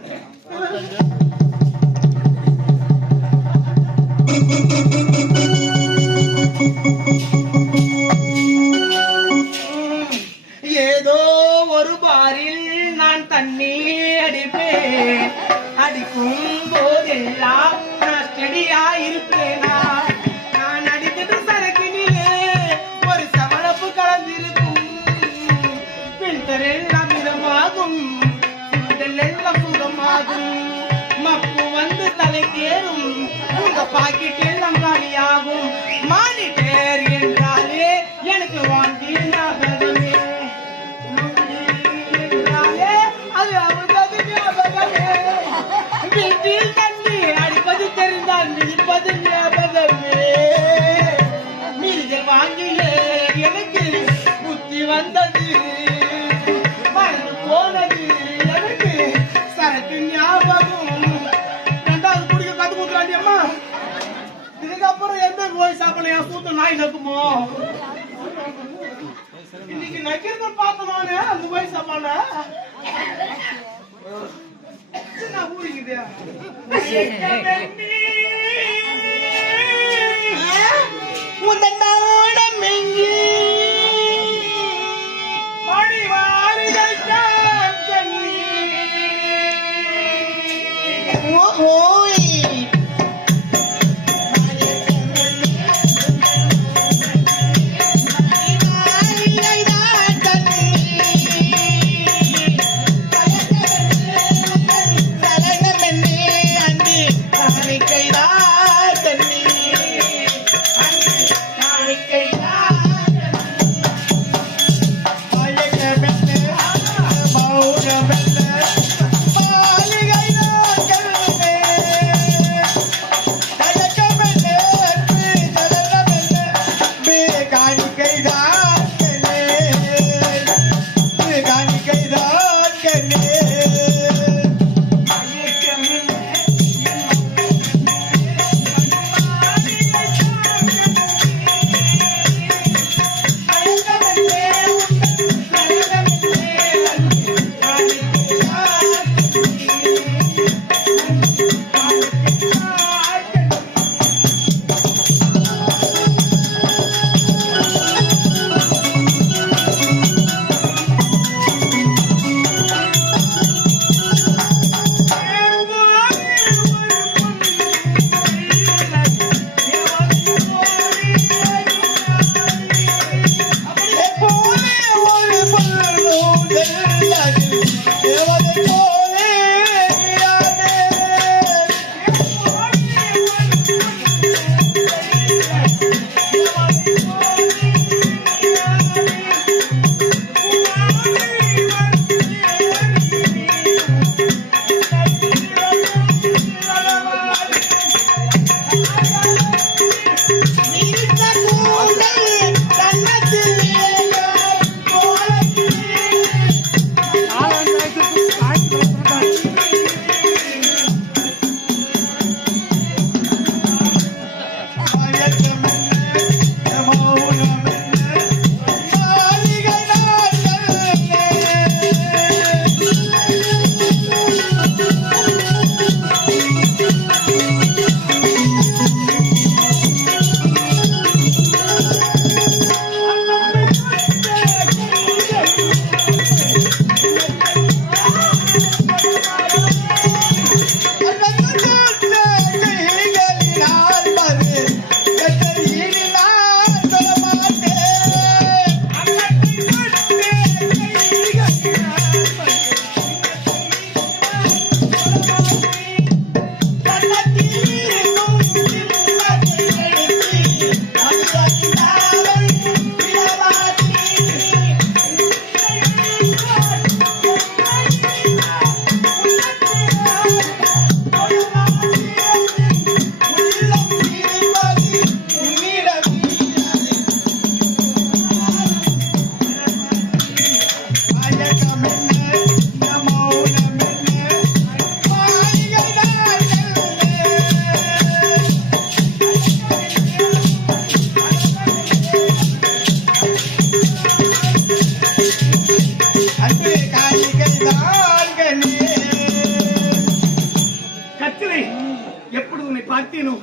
now. எல்லாம் காலியாகும் monitor என்றாலே எனக்கு வாங்கி ஞாபகமே. என்றாலே அது அவரது ஞாபகமே. வீட்டில் தண்ணி அடிப்பது தெரிந்தால் மிதிப்பது ஞாபகமே. மிதிய வாங்கியே எனக்கு புத்தி வந்தது சாப்பிடல என் சூத்து நாய் நக்குமோ இன்னைக்கு நக்கிறத பார்த்தனானே அந்த போய் சாப்பாட. என்ன ஊறிக்குது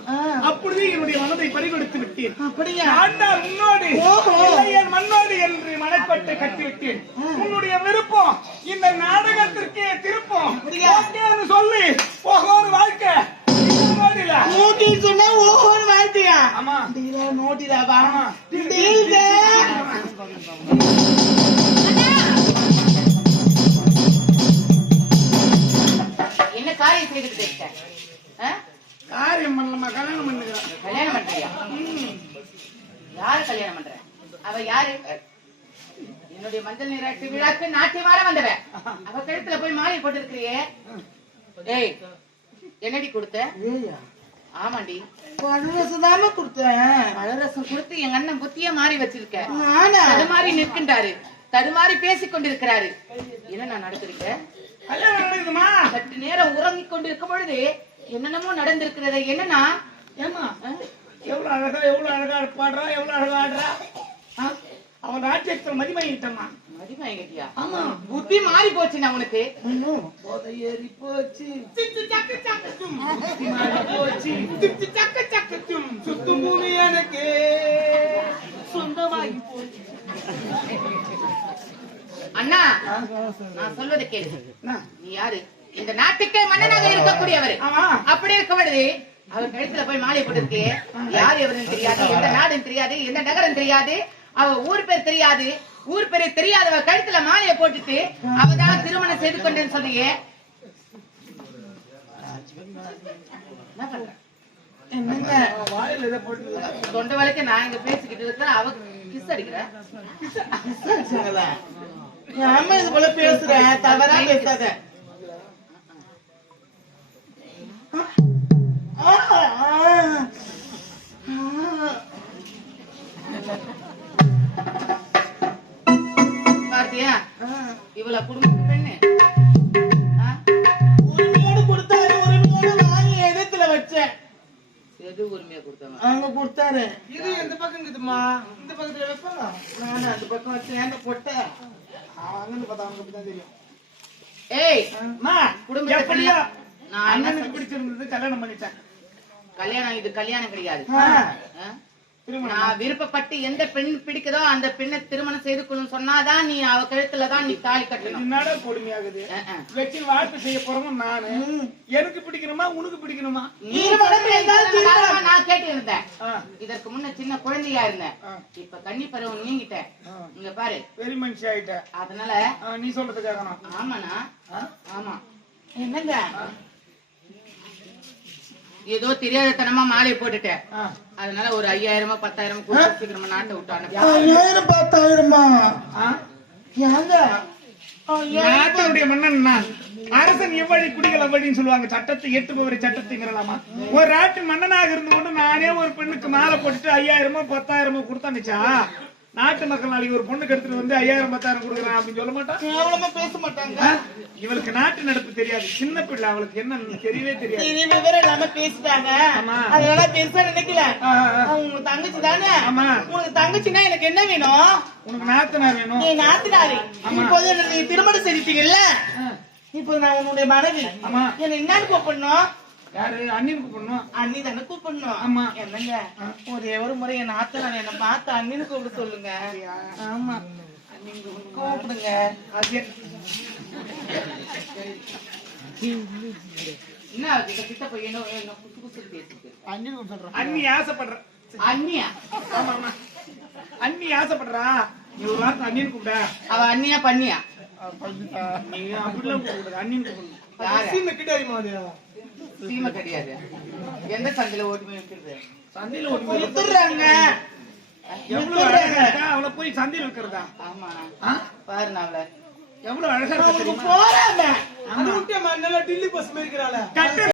ஆ. அப்பொழுதே என்னுடைய மனதை பறிகொடுத்து விட்டேன். அப்படியா? ஆண்டார் உன்னோடு என் மண்ணோடு என்று மனப்பட்டு கட்டிவிட்டேன். உன்னுடைய விருப்பம் இந்த நாடகத்திற்கே திருப்பம். சொல்லி போகோன்னு வாழ்க்கை. சொன்னா ஓஹோன்னு வாழ்த்தியா ஆமா. டீலா நோட்டிடா வா ஆமா. டீல் என்ன காரியம் செய்துட்டு? காரியம் பண்ணலாமா கல்யாணம் பண்ணுகிறேன் கல்யாணம் பண்றியா? யாரு கல்யாணம் பண்ற? அவ யாரு? என்னுடைய மஞ்சள் நீராட்டு விழாக்கு நாட்டியமார வந்தவ. அவ கழுத்துல போய் மாலை போட்டு இருக்கிறியே ஏய் என்னடி கொடுத்த? ஆமாண்டி. பழரசம் தானே கொடுத்தேன். பழரசம் கொடுத்து எங்க அண்ணன் புத்திய மாறி வச்சிருக்க. நானா? தடுமாறி நிற்கின்றாரு. தடுமாறி பேசிக் கொண்டிருக்கிறாரு. என்ன நான் நடக்குதுமா சற்று நேரம் உறங்கிக் கொண்டிருக்கும் பொழுது என்னென்னமோ நடந்திருக்கிறது என்னன்னா ஏமா? எவ்வளவு அழகா எவ்வளவு அழகா பாடுறா எவ்வளவு அழகா ஆடுறா? ஆ? அவன் ராஜ்யத்தில் மதிமகிட்டம்மா மதிமயங்கிட்டியா ஆமா. புத்தி மாறி போச்சுண்ணா உனக்கு ஐயோ, போதை ஏறி போச்சு சக்கு சக்குச்சும். சுத்தி மாறி போச்சு. சக்கு சக்குச்சும். சுத்தும் பூமி எனக்கு. சொந்தமாகி போச்சு. அண்ணா நான் சொல்வதை கேளு? நீ யாரு? இந்த நாட்டுக்கே மன்னனாக இருக்கக்கூடியவர். அப்படி இருக்கும் பொழுது அவர் கழுத்துல போய் மாலை போட்டிருக்கே. யார் எவருன்னு தெரியாது எந்த நாடுன்னு தெரியாது எந்த நகரம் தெரியாது. அவ ஊர் பேர் தெரியாது. ஊர் பேரு தெரியாதவ கழுத்துல மாலையை போட்டுட்டு அவதான் திருமணம் செய்து கொண்டேன்னு சொல்றியே. போட்டு தொண்டை வரைக்கும் நான் இங்க பேசிக்கிட்டு இருக்கிறேன் அவ கிஸ் அடிக்கிற? விசாரிச்சாங்களா ஏமா இது போல பேசுற? தவறா பேசாத. பார்த்தியா. இவள குடும்ப பெண்ணு? உரிமையோடு கொடுத்தாரு உரிமையோடு வாங்கி வச்சேன். எது உரிமையா கொடுத்தவன்? அங்க கொடுத்தாரு. இது எந்த பக்கம் இருக்குதுமா இந்த பக்கத்துல வைப்பாங்க நான் அந்த பக்கம் வச்சு ஏங்க போட்டேன் அங்கன்னு பார்த்தா அவனுக்கு தான் தெரியும். ஏய் அம்மா குடும்பத்தை எப்படியா அண்ணனுக்கு பிடிச்சிருந்தது கல்யாணம் பண்ணிட்டேன். கல்யாணம் இது கல்யாணம் கிடையாது. நான் விருப்பப்பட்டு எந்த பெண் பிடிக்குதோ அந்த பெண்ணை திருமணம் செய்து சொன்னாதான் நீ அவ கழுத்துல தான் நீ தாலி கட்டணும். என்னடா கொடுமையாகுது. வச்சு வாழ்க்கை செய்ய போறவன் நானு. எனக்கு பிடிக்கணுமா உனக்கு பிடிக்கணுமா? நீ நான் கேட்டு இருந்தேன் இதற்கு முன்ன சின்ன குழந்தையா இருந்தேன். இப்ப கன்னி பருவம் நீங்கிட்டேன். இங்க பாரு. பெரிய மனுஷி ஆயிட்ட. அதனால நீ சொல்றது கேட்கணும் ஆமாண்ணா? ஆமா. என்னங்க? ஏதோ தெரியாதத்தனமா மாலையை போட்டுட்டேன். அதனால ஒரு ஐயாயிரமா பத்தாயிரமா கொடுத்து சீக்கிரமா நாட்டை விட்டான ஐயாயிரம் பத்தாயிரமா? ஏங்க? மன்னன் நான். அரசன் எவ்வழி குடிகள் அவ்வழின்னு சொல்லுவாங்க. சட்டத்தை எட்டுபவரை சட்டத்தைங்கிறலாமா ஒரு நாட்டு மன்னனாக இருந்து கொண்டு நானே ஒரு பெண்ணுக்கு மாலை போட்டுட்டு ஐயாயிரமோ பத்தாயிரமோ கொடுத்தானுச்சா நாட்டு மக்கள் நாளைக்கு ஒரு பொண்ணுக்கு எடுத்துட்டு வந்து ஐயாயிரம் பத்தாயிரம் கொடுக்குறேன் அப்படின்னு சொல்ல மாட்டான் கேவலமா பேச மாட்டாங்க? இவளுக்கு நாட்டு நடப்பு தெரியாது. சின்ன பிள்ளை அவளுக்கு என்ன தெரியவே தெரியாது. விவரம் இல்லாம பேசிட்டாங்க. அதனால பெருசா நினைக்கல. உங்க தங்கச்சி தானே? ஆமா. உனக்கு தங்கச்சின்னா எனக்கு என்ன வேணும்? உனக்கு நாத்தனார் வேணும். என் நாத்தினாரி. இப்போது நீ திருமணம் செஞ்சிட்டீங்கல்ல இப்போ நான் உன்னுடைய மனைவி. ஆமா. என்ன என்னன்னு கூப்பிடணும்? யாரு? அண்ணின் கூப்பிடணும். அண்ணி தானே கூப்பிடணும். ஆமா. என்னங்க? ஒரே ஒரு முறை என் நாத்தனார் என்ன பார்த்து கூப்பிட சொல்லுங்க. ஆமா. கூப்பிடுங்க. என்ன? என்ன கிட்ட போய் குசு குசு பேசிட்டு அண்ணி ஆசைப்படுற. அண்ணியா? ஆமா ஆமா. அண்ணி ஆசைப்படுறா. ஒரு வார்த்தை அண்ணின்னு கூப்பிட. அவ அண்ணியா பண்ணியா? அப்படிலாம் கூப்பிடுறது அண்ணின்னு கூப்பிடணும். யாரு? சீமை கிடையாது. எந்த சந்தையில ஓட்டு போய் விற்கிறது சந்தையில மீன் கொடுத்துடுறாங்க எவ்வளவு அழகா இருக்கா? அவளை போய் சந்தையில இருக்கிறதா ஆமா? பாரு நான் எவ்வளவு அழகா இருக்கா அவங்களுக்கு தெரியுமா? போறாம கட்டு